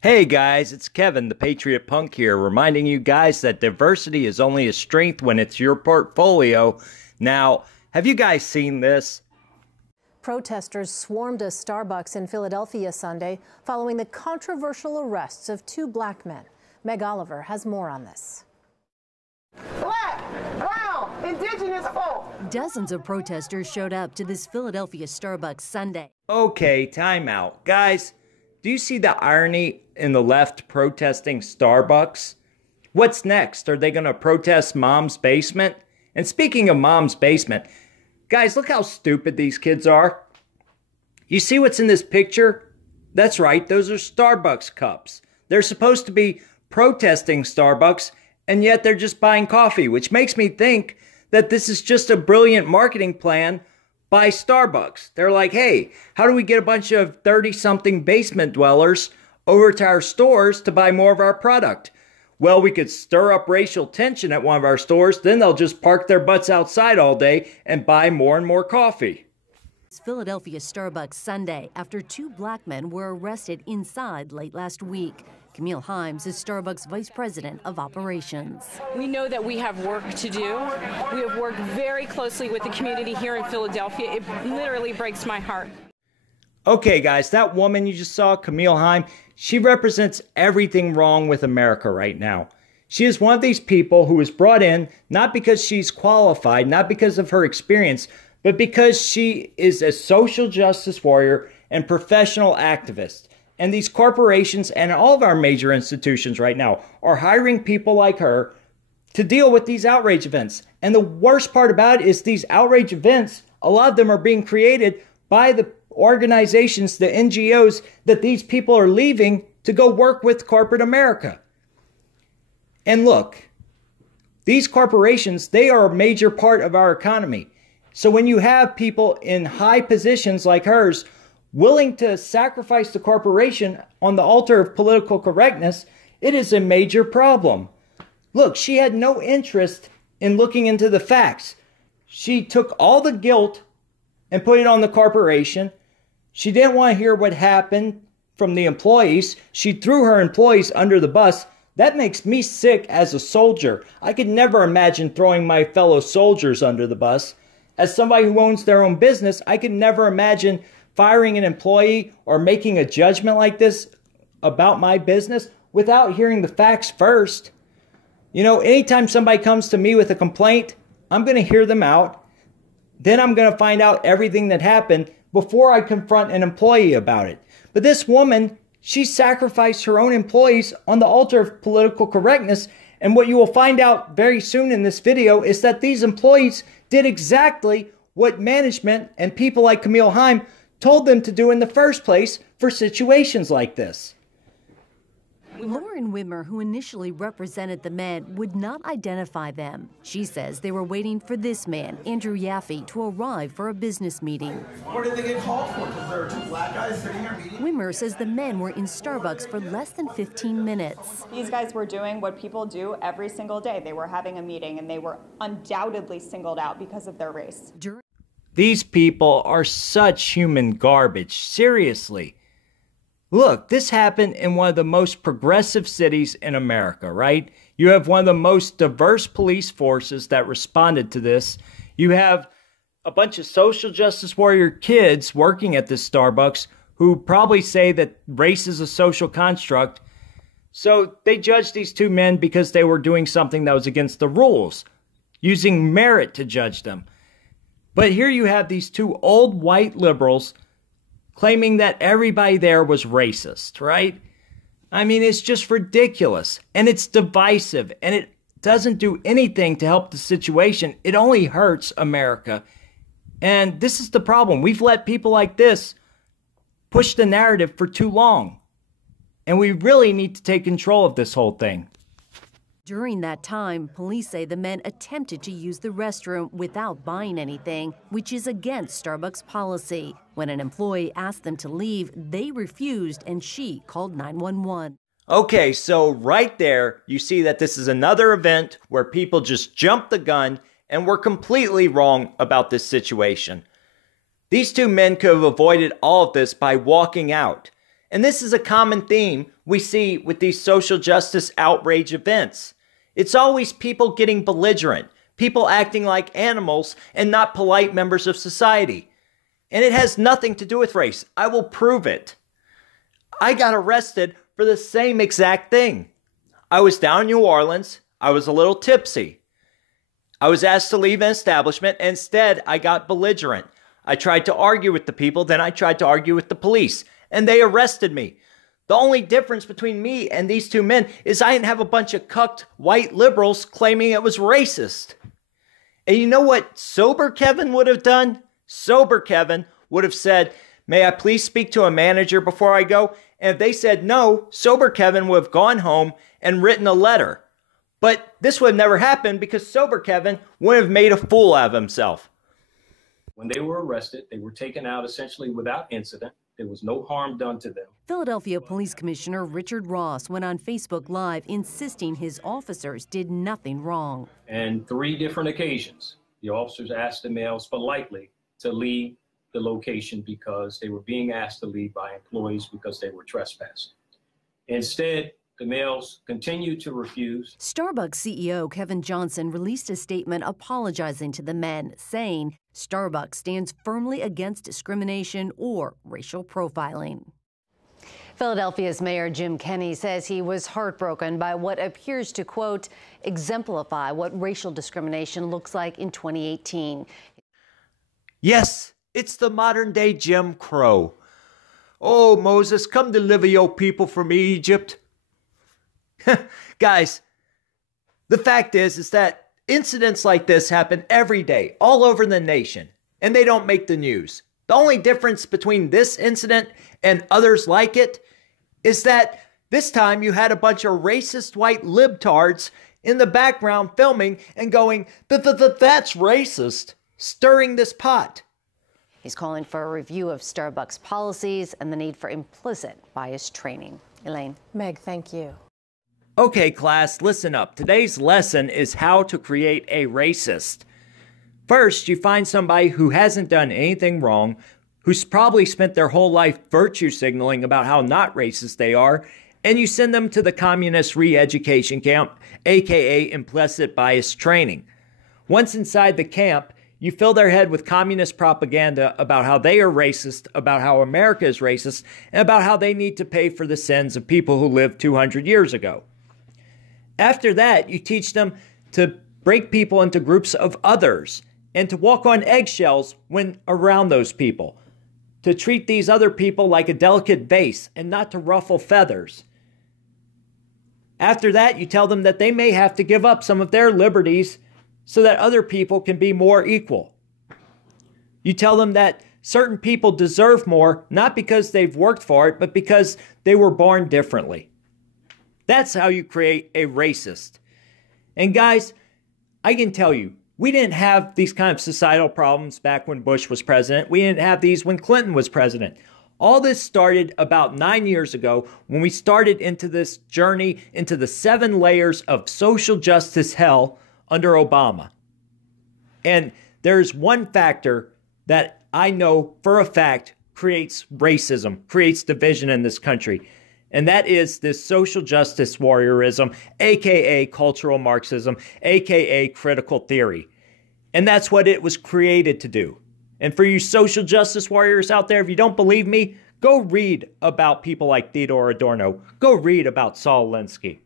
Hey guys, it's Kevin, the Patriot Punk here, reminding you guys that diversity is only a strength when it's your portfolio. Now, have you guys seen this? Protesters swarmed a Starbucks in Philadelphia Sunday following the controversial arrests of two black men. Meg Oliver has more on this. Black, brown, indigenous folk. Dozens of protesters showed up to this Philadelphia Starbucks Sunday. Okay, time out. Guys, do you see the irony in the left protesting Starbucks? What's next? Are they going to protest Mom's Basement? And speaking of Mom's Basement, guys, look how stupid these kids are. You see what's in this picture? That's right, those are Starbucks cups. They're supposed to be protesting Starbucks, and yet they're just buying coffee, which makes me think that this is just a brilliant marketing plan by Starbucks. They're like, hey, how do we get a bunch of 30-something basement dwellers over to our stores to buy more of our product? Well, we could stir up racial tension at one of our stores, then they'll just park their butts outside all day and buy more and more coffee. It's Philadelphia Starbucks Sunday after two black men were arrested inside late last week. Camille Heim is Starbucks Vice President of Operations. We know that we have work to do. We have worked very closely with the community here in Philadelphia. It literally breaks my heart. Okay, guys, that woman you just saw, Camille Heim, she represents everything wrong with America right now. She is one of these people who was brought in not because she's qualified, not because of her experience, but because she is a social justice warrior and professional activist. And these corporations and all of our major institutions right now are hiring people like her to deal with these outrage events. And the worst part about it is these outrage events, a lot of them are being created by the organizations, the NGOs, that these people are leaving to go work with corporate America. And look, these corporations, they are a major part of our economy. So when you have people in high positions like hers willing to sacrifice the corporation on the altar of political correctness, it is a major problem. Look, she had no interest in looking into the facts. She took all the guilt and put it on the corporation. She didn't want to hear what happened from the employees. She threw her employees under the bus. That makes me sick as a soldier. I could never imagine throwing my fellow soldiers under the bus. As somebody who owns their own business, I could never imagine firing an employee or making a judgment like this about my business without hearing the facts first. You know, anytime somebody comes to me with a complaint, I'm going to hear them out. Then I'm going to find out everything that happened before I confront an employee about it. But this woman, she sacrificed her own employees on the altar of political correctness. And what you will find out very soon in this video is that these employees did exactly what management and people like Camille Heim told them to do in the first place for situations like this. Loren Wimmer, who initially represented the men, would not identify them. She says they were waiting for this man, Andrew Yaffe, to arrive for a business meeting. What did they get called for? Because there are two black guys sitting here meeting? Wimmer says the men were in Starbucks for less than 15 minutes. These guys were doing what people do every single day. They were having a meeting, and they were undoubtedly singled out because of their race. These people are such human garbage. Seriously. Look, this happened in one of the most progressive cities in America, right? You have one of the most diverse police forces that responded to this. You have a bunch of social justice warrior kids working at this Starbucks who probably say that race is a social construct. So they judged these two men because they were doing something that was against the rules, using merit to judge them. But here you have these two old white liberals claiming that everybody there was racist, right? I mean, it's just ridiculous. And it's divisive. And it doesn't do anything to help the situation. It only hurts America. And this is the problem. We've let people like this push the narrative for too long. And we really need to take control of this whole thing. During that time, police say the men attempted to use the restroom without buying anything, which is against Starbucks policy. When an employee asked them to leave, they refused and she called 911. Okay, so right there, you see that this is another event where people just jumped the gun and were completely wrong about this situation. These two men could have avoided all of this by walking out. And this is a common theme we see with these social justice outrage events. It's always people getting belligerent, people acting like animals and not polite members of society. And it has nothing to do with race. I will prove it. I got arrested for the same exact thing. I was down in New Orleans. I was a little tipsy. I was asked to leave an establishment. Instead, I got belligerent. I tried to argue with the people, then I tried to argue with the police, and they arrested me. The only difference between me and these two men is I didn't have a bunch of cucked white liberals claiming it was racist. And you know what sober Kevin would have done? Sober Kevin would have said, "May I please speak to a manager before I go?" And if they said no, sober Kevin would have gone home and written a letter. But this would have never happened because sober Kevin would have made a fool out of himself. When they were arrested, they were taken out essentially without incident. There was no harm done to them. Philadelphia Police Commissioner Richard Ross went on Facebook Live insisting his officers did nothing wrong. And 3 different occasions, the officers asked the males politely to leave the location because they were being asked to leave by employees because they were trespassing. Instead, the males continued to refuse. Starbucks CEO Kevin Johnson released a statement apologizing to the men, saying Starbucks stands firmly against discrimination or racial profiling. Philadelphia's Mayor Jim Kenney says he was heartbroken by what appears to, quote, exemplify what racial discrimination looks like in 2018. Yes, it's the modern day Jim Crow. Oh, Moses, come deliver your people from Egypt. Guys, the fact is that incidents like this happen every day, all over the nation, and they don't make the news. The only difference between this incident and others like it is that this time you had a bunch of racist white libtards in the background filming and going, that's racist, stirring this pot. He's calling for a review of Starbucks policies and the need for implicit bias training. Elaine. Meg, thank you. Okay, class, listen up. Today's lesson is how to create a racist. First, you find somebody who hasn't done anything wrong, who's probably spent their whole life virtue signaling about how not racist they are, and you send them to the communist re-education camp, aka implicit bias training. Once inside the camp, you fill their head with communist propaganda about how they are racist, about how America is racist, and about how they need to pay for the sins of people who lived 200 years ago. After that, you teach them to break people into groups of others and to walk on eggshells when around those people, to treat these other people like a delicate vase and not to ruffle feathers. After that, you tell them that they may have to give up some of their liberties so that other people can be more equal. You tell them that certain people deserve more, not because they've worked for it, but because they were born differently. That's how you create a racist. And guys, I can tell you, we didn't have these kind of societal problems back when Bush was president. We didn't have these when Clinton was president. All this started about 9 years ago when we started into this journey into the 7 layers of social justice hell under Obama. And there's one factor that I know for a fact creates racism, creates division in this country. And that is this social justice warriorism, aka cultural Marxism, aka critical theory. And that's what it was created to do. And for you social justice warriors out there, if you don't believe me, go read about people like Theodore Adorno. Go read about Saul Alinsky.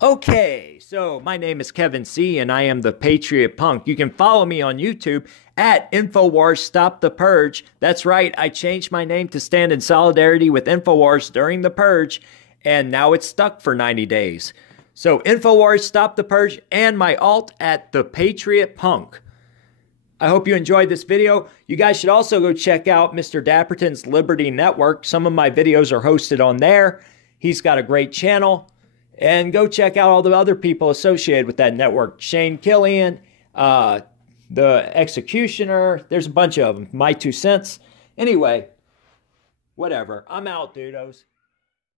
Okay, so my name is Kevin C. and I am the Patriot Punk. You can follow me on YouTube at InfoWars Stop the Purge. That's right, I changed my name to stand in solidarity with InfoWars during the purge, and now it's stuck for 90 days. So InfoWars Stop the Purge and my alt at the Patriot Punk. I hope you enjoyed this video. You guys should also go check out Mr. Dapperton's Liberty Network. Some of my videos are hosted on there. He's got a great channel. And go check out all the other people associated with that network. Shane Killian, the Executioner. There's a bunch of them. My 2 cents. Anyway, whatever. I'm out, dudos.